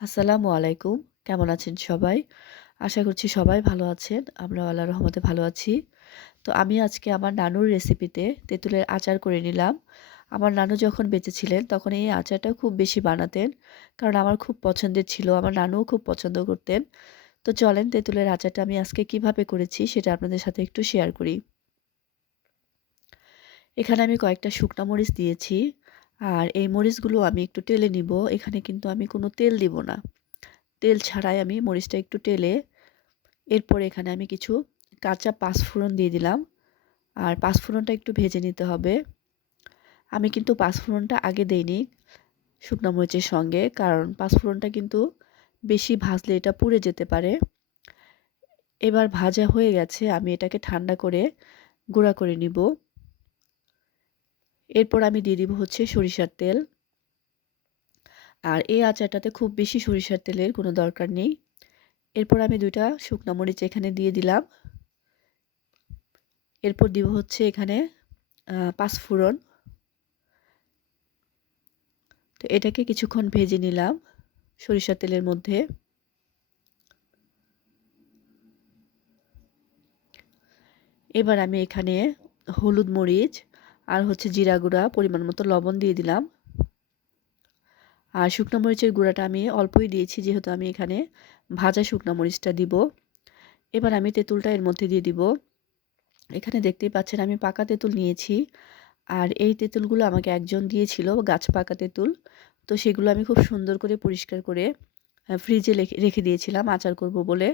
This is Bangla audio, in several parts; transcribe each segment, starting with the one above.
আসসালামু আলাইকুম। কেমন আছেন সবাই? আশা করছি সবাই ভালো আছেন। আমরাও আল্লাহর রহমতে ভালো আছি। তো আমি আজকে আমার নানুর রেসিপিতে তেঁতুলের আচার করে নিলাম। আমার নানু যখন বেঁচে ছিলেন তখন এই আচারটা খুব বেশি বানাতেন। কারণ আমার খুব পছন্দের ছিল। আমার নানুও খুব পছন্দ করতেন। তো চলেন তেঁতুলের আচারটা আমি আজকে কিভাবে করেছি সেটা আপনাদের সাথে একটু শেয়ার করি। এখানে আমি কয়েকটা শুকনা মরিচ দিয়েছি। আর এই মরিচগুলো আমি একটু টেলে নিব। এখানে কিন্তু আমি কোনো তেল দিব না। তেল ছাড়াই আমি মরিচটা একটু টেলে এরপর এখানে আমি কিছু কাঁচা পাঁচফোড়ন দিয়ে দিলাম। আর পাঁচফোড়নটা একটু ভেজে নিতে হবে। আমি কিন্তু পাঁচফোড়নটা আগে দেইনি শুকনা মরিচের সঙ্গে, কারণ পাঁচফোড়নটা কিন্তু বেশি ভাজলে এটা পুড়ে যেতে পারে। এবার ভাজা হয়ে গেছে, আমি এটাকে ঠান্ডা করে গুঁড়া করে নিব। এরপর আমি দিয়ে দিব হচ্ছে সরিষার তেল। আর এই আচারটাতে খুব বেশি সরিষার তেলের কোনো দরকার নেই। এরপর আমি ২টা শুকনা মরিচ এখানে দিয়ে দিলাম। এরপর দিব হচ্ছে এখানে পাঁচফোড়ন। তো এটাকে কিছুক্ষণ ভেজে নিলাম সরিষার তেলের মধ্যে। এবার আমি এখানে হলুদ মরিচ আর হচ্ছে জিরা গুঁড়া পরিমাণ মতো লবণ দিয়ে দিলাম। আর শুকনো মরিচের গুঁড়াটা আমি অল্পই দিয়েছি, যেহেতু আমি এখানে ভাজা শুকনো মরিচটা দিব। এবার আমি তেঁতুলটা এর মধ্যে দিয়ে দিব। এখানে দেখতেই পাচ্ছেন আমি পাকা তেঁতুল নিয়েছি। আর এই তেঁতুলগুলো আমাকে একজন দিয়েছিল, গাছ পাকা তেঁতুল। তো সেগুলো আমি খুব সুন্দর করে পরিষ্কার করে ফ্রিজে রেখে দিয়েছিলাম আচার করব বলে।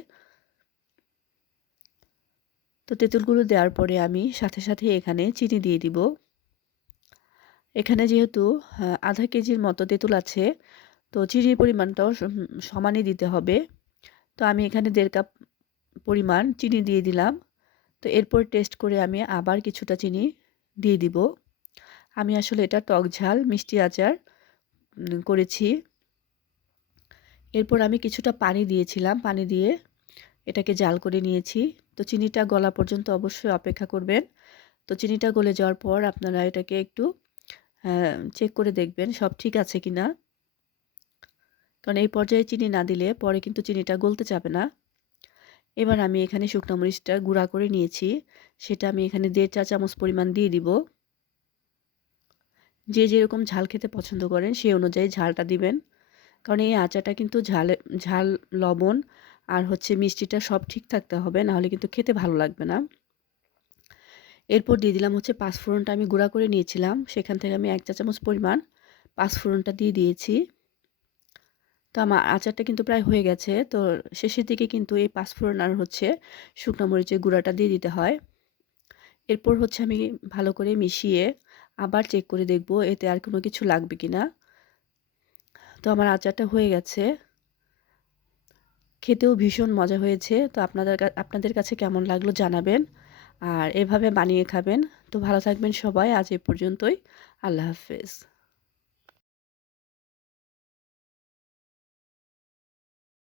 তো তেঁতুলগুলো দেওয়ার পরে আমি সাথে সাথে এখানে চিনি দিয়ে দিব। এখানে যেহেতু আধা কেজির মতো তেঁতুল আছে, তো চিনির পরিমাণটাও সমানই দিতে হবে। তো আমি এখানে ১.৫ কাপ পরিমাণ চিনি দিয়ে দিলাম। তো এরপর টেস্ট করে আমি আবার কিছুটা চিনি দিয়ে দিব। আমি আসলে এটা টক ঝাল মিষ্টি আচার করেছি। এরপর আমি কিছুটা পানি দিয়েছিলাম, পানি দিয়ে এটাকে জাল করে নিয়েছি। তো চিনিটা গলা পর্যন্ত অবশ্যই অপেক্ষা করবেন। তো চিনিটা গলে যাওয়ার পর আপনারা এটাকে একটু চেক করে দেখবেন সব ঠিক আছে কিনা। কারণ এই পর্যায়ে চিনি না দিলে পরে কিন্তু চিনিটা গলতে চাবে না। এবার আমি এখানে শুকনো মরিচটা গুঁড়া করে নিয়েছি, সেটা আমি এখানে ১.৫ চা চামচ পরিমাণ দিয়ে দিব। যে যেরকম ঝাল খেতে পছন্দ করেন সেই অনুযায়ী ঝালটা দিবেন। কারণ এই আচারটা কিন্তু ঝাল, লবণ আর হচ্ছে মিষ্টিটা সব ঠিক থাকতে হবে, নাহলে কিন্তু খেতে ভালো লাগবে না। এরপর দিয়ে দিলাম হচ্ছে পাঁচফোড়নটা আমি গুঁড়া করে নিয়েছিলাম, সেখান থেকে আমি ১ চা চামচ পরিমাণ পাঁচফোড়নটা দিয়ে দিয়েছি। তো আমার আচারটা কিন্তু প্রায় হয়ে গেছে। তো শেষের দিকে কিন্তু এই পাঁচফোড়ন আর হচ্ছে শুকনো মরিচের গুঁড়াটা দিয়ে দিতে হয়। এরপর হচ্ছে আমি ভালো করে মিশিয়ে আবার চেক করে দেখব এতে আর কোনো কিছু লাগবে কিনা। তো আমার আচারটা হয়ে গেছে। খেতেও ভীষণ মজা হয়েছে। তো আপনাদের কাছে কেমন লাগলো জানাবেন। আর এভাবে বানিয়ে খাবেন। তো ভালো থাকবেন সবাই। আজ এ পর্যন্তই। আল্লাহ হাফেজ।